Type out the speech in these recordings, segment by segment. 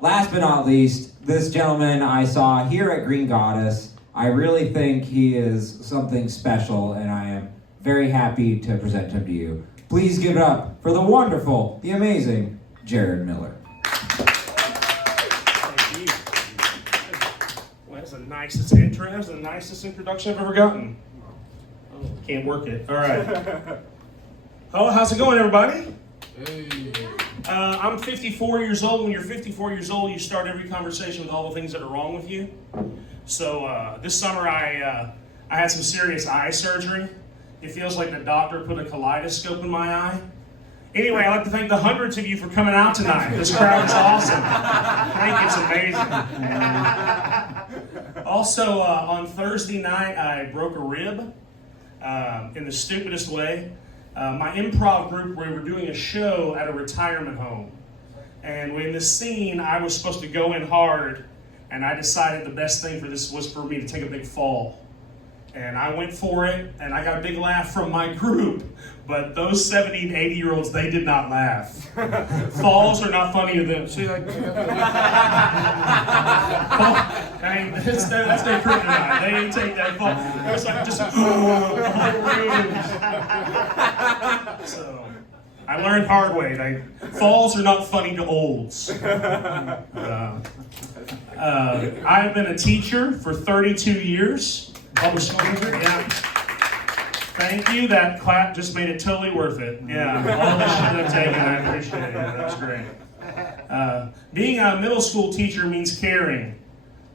last but not least, this gentleman I saw here at Green Goddess. I really think he is something special, and I am very happy to present him to you. Please give it up for the wonderful, the amazing Jared Miller. Thank you. Well, that's the nicest intro. That's the nicest introduction I've ever gotten. Oh, can't work it. All right. Oh, how's it going, everybody? Hey. I'm 54 years old. When you're 54 years old, you start every conversation with all the things that are wrong with you. So this summer, I had some serious eye surgery. It feels like the doctor put a kaleidoscope in my eye. Anyway, I'd like to thank the hundreds of you for coming out tonight. This crowd is awesome. I think it's amazing. Also, on Thursday night, I broke a rib in the stupidest way. My improv group, we were doing a show at a retirement home. And in this scene, I was supposed to go in hard, and I decided the best thing for this was for me to take a big fall. And I went for it, and I got a big laugh from my group. But those 70 and 80-year-olds, they did not laugh. Falls are not funny to them. See, like, that's their kryptonite. They didn't take that fall. It was like just, So, I learned hard way. Falls are not funny to olds. I've been a teacher for 32 years. Public school teacher, yeah. Thank you. That clap just made it totally worth it. Yeah, all the shit I've taken, I appreciate it. That was great. Being a middle school teacher means caring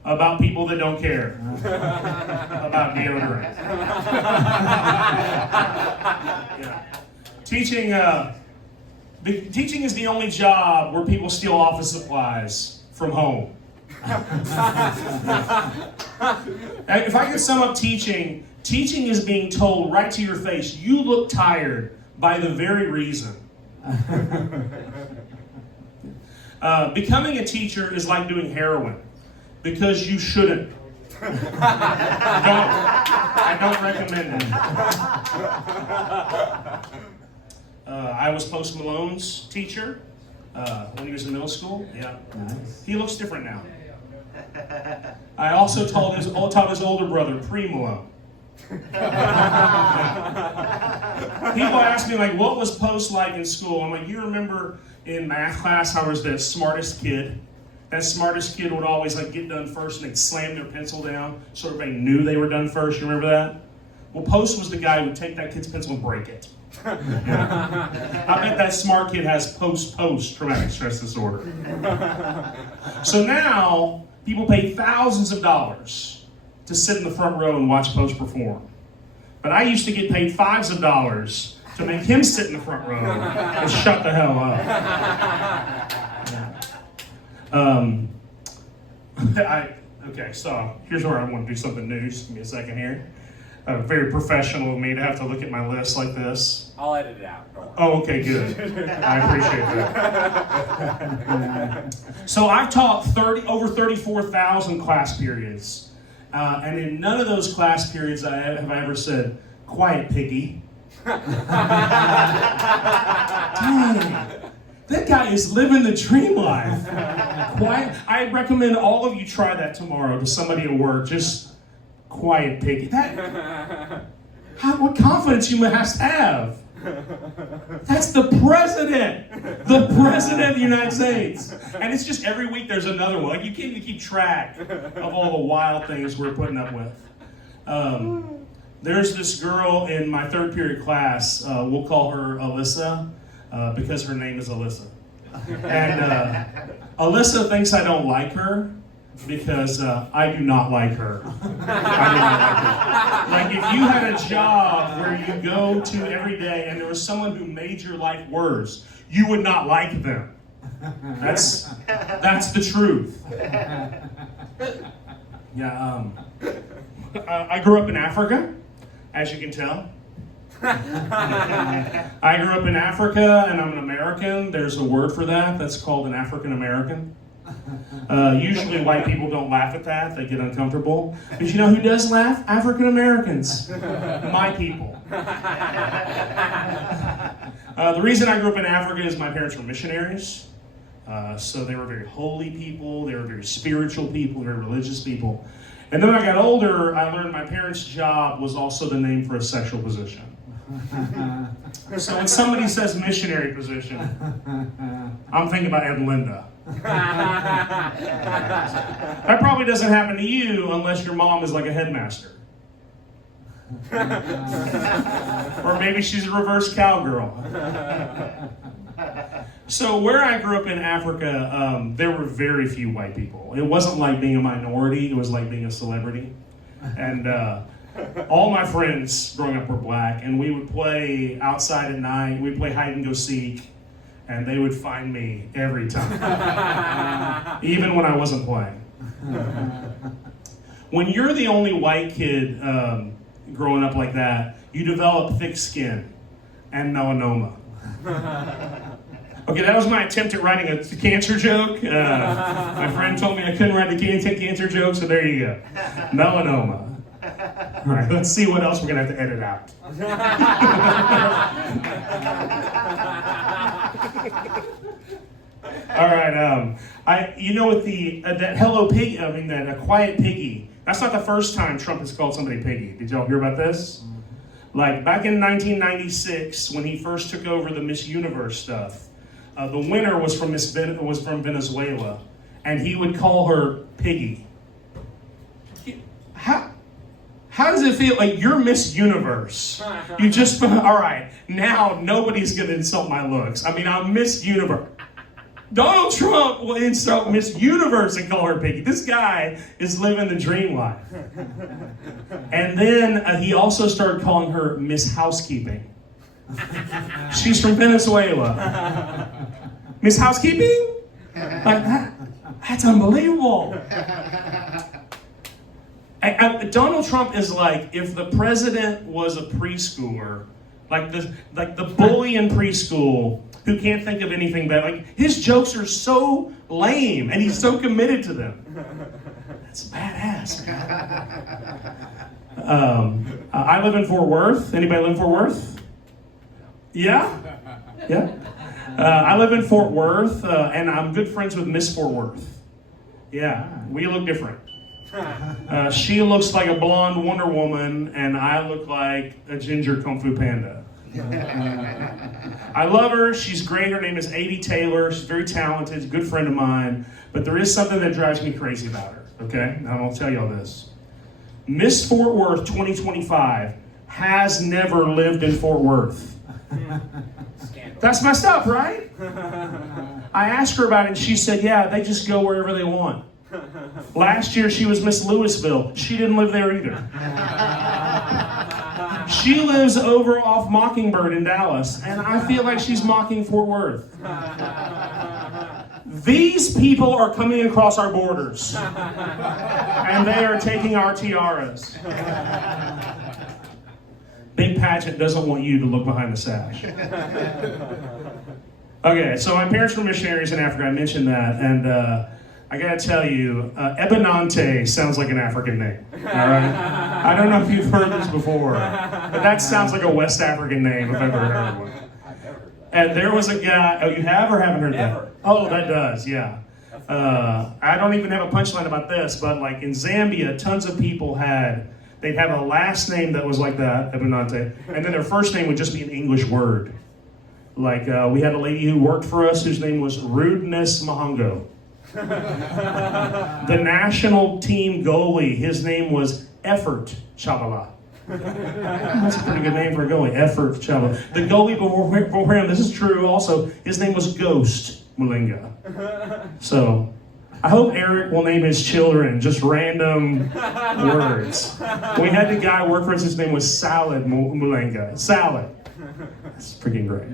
about people that don't care about deodorant. Yeah. Teaching is the only job where people steal office supplies from home. If I could sum up teaching is being told right to your face, you look tired by the very reason. Becoming a teacher is like doing heroin, because you shouldn't. I don't recommend it. I was Post Malone's teacher when he was in middle school. Yeah, nice. He looks different now. I also taught his older brother, Pre-Malone. People ask me, like, what was Post like in school? I'm like, you remember in math class how I was the smartest kid? That smartest kid would always get done first and they'd slam their pencil down so everybody knew they were done first. You remember that? Well, Post was the guy who would take that kid's pencil and break it. Yeah. I bet that smart kid has post-traumatic stress disorder. So now, people pay thousands of dollars to sit in the front row and watch Post perform. But I used to get paid $5s of dollars to make him sit in the front row and shut the hell up. Okay, so here's where I want to do something new. Just give me a second here. Very professional of me to have to look at my list like this. I'll edit it out. Oh, okay, good. I appreciate that. So I've taught over 34,000 class periods. And in none of those class periods have I ever said, "Quiet, piggy." Dang, that guy is living the dream life. Quiet. I recommend all of you try that tomorrow to somebody at work. Just quiet, piggy. What confidence you must have. That's the president of the United States. And it's just every week there's another one. You can't even keep track of all the wild things we're putting up with. There's this girl in my third period class, we'll call her Alyssa, because her name is Alyssa. And Alyssa thinks I don't like her, because I do not like her. Like if you had a job where you go to every day and there was someone who made your life worse, you would not like them. That's the truth. Yeah. I grew up in Africa, as you can tell. I grew up in Africa and I'm an American. There's a word for that. That's called an African American. Usually white people don't laugh at that. They get uncomfortable. But you know who does laugh? African Americans. My people. The reason I grew up in Africa is my parents were missionaries. So they were very holy people, they were very spiritual people, very religious people. And then when I got older, I learned my parents' job was also the name for a sexual position. So when somebody says missionary position, I'm thinking about Ed and Linda. That probably doesn't happen to you unless your mom is like a headmaster. Or maybe she's a reverse cowgirl. So where I grew up in Africa, there were very few white people. It wasn't like being a minority, it was like being a celebrity. And all my friends growing up were black, and we would play outside at night, we'd play hide and go seek, and they would find me every time, even when I wasn't playing. When you're the only white kid growing up like that, you develop thick skin and melanoma. Okay, that was my attempt at writing a cancer joke. My friend told me I couldn't write a cancer joke, so there you go. Melanoma. All right, let's see what else we're going to have to edit out. All right, with that Hello Pig, that Quiet Piggy, that's not the first time Trump has called somebody piggy. Did y'all hear about this? Like back in 1996, when he first took over the Miss Universe stuff, the winner was from Venezuela, and he would call her Piggy. How does it feel? Like, you're Miss Universe. You just, all right, now nobody's going to insult my looks. I mean, I'm Miss Universe. Donald Trump will insult Miss Universe and call her Piggy. This guy is living the dream life. And then he also started calling her Miss Housekeeping. She's from Venezuela. Miss Housekeeping? Like, that's unbelievable. Donald Trump is like if the president was a preschooler, like the bully in preschool who can't think of anything better. Like, his jokes are so lame, and he's so committed to them. That's badass. I live in Fort Worth. Anybody live in Fort Worth? Yeah? Yeah? I live in Fort Worth, and I'm good friends with Miss Fort Worth. Yeah, we look different. She looks like a blonde Wonder Woman, and I look like a ginger Kung Fu Panda. I love her. She's great. Her name is Adie Taylor. She's very talented. She's a good friend of mine. But there is something that drives me crazy about her. Okay? And I'll tell y'all this. Miss Fort Worth 2025 has never lived in Fort Worth. That's messed up, right? I asked her about it, and she said, yeah, they just go wherever they want. Last year, she was Miss Louisville. She didn't live there either. She lives over off Mockingbird in Dallas, and I feel like she's mocking Fort Worth. These people are coming across our borders, and they are taking our tiaras. Big Pageant doesn't want you to look behind the sash. Okay, so my parents were missionaries in Africa. I mentioned that, and I gotta tell you, Abbenante sounds like an African name. All right, I don't know if you've heard this before, but that sounds like a West African name if I've ever heard one. And there was a guy. Oh, you have or haven't heard that? Oh, that does, yeah. I don't even have a punchline about this, but like in Zambia, tons of people they'd have a last name that was like that, Abbenante, and then their first name would just be an English word. Like we had a lady who worked for us whose name was Rudeness Mahongo. The national team goalie, his name was Effort Chabala. That's a pretty good name for a goalie, Effort Chabala. The goalie before him, this is true also, his name was Ghost Mulinga. So, I hope Eric will name his children just random words. We had the guy work for us, his name was Salad Mulinga. Salad. That's freaking great.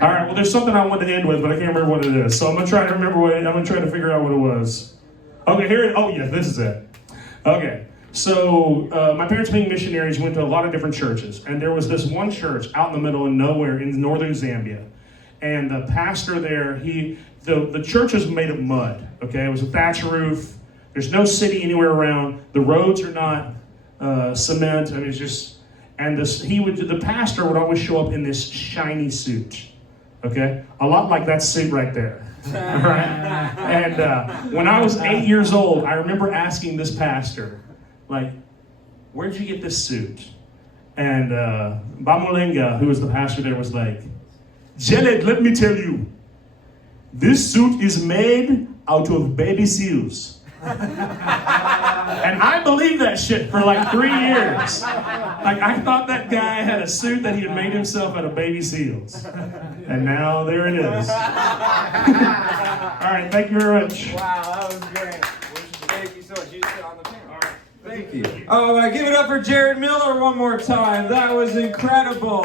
All right, well, there's something I wanted to end with, but I can't remember what it is. So I'm going to try to figure out what it was. Okay, this is it. Okay, so my parents being missionaries went to a lot of different churches, and there was this one church out in the middle of nowhere in northern Zambia. And the pastor there, the church was made of mud, okay? It was a thatch roof. There's no city anywhere around. The roads are not cement. I mean, it's just... And the pastor would always show up in this shiny suit, okay? A lot like that suit right there. All right? And when I was 8 years old, I remember asking this pastor, like, where'd you get this suit? And Bamulenga, who was the pastor there, was like, Janet, let me tell you, this suit is made out of baby seals. And I believed that shit for like 3 years. Like, I thought that guy had a suit that he had made himself out of baby seals. And now there it is. All right, thank you very much. Wow, that was great. Thank you so much. You sit on the panel. All right. Thank you. Oh, give it up for Jared Miller one more time. That was incredible.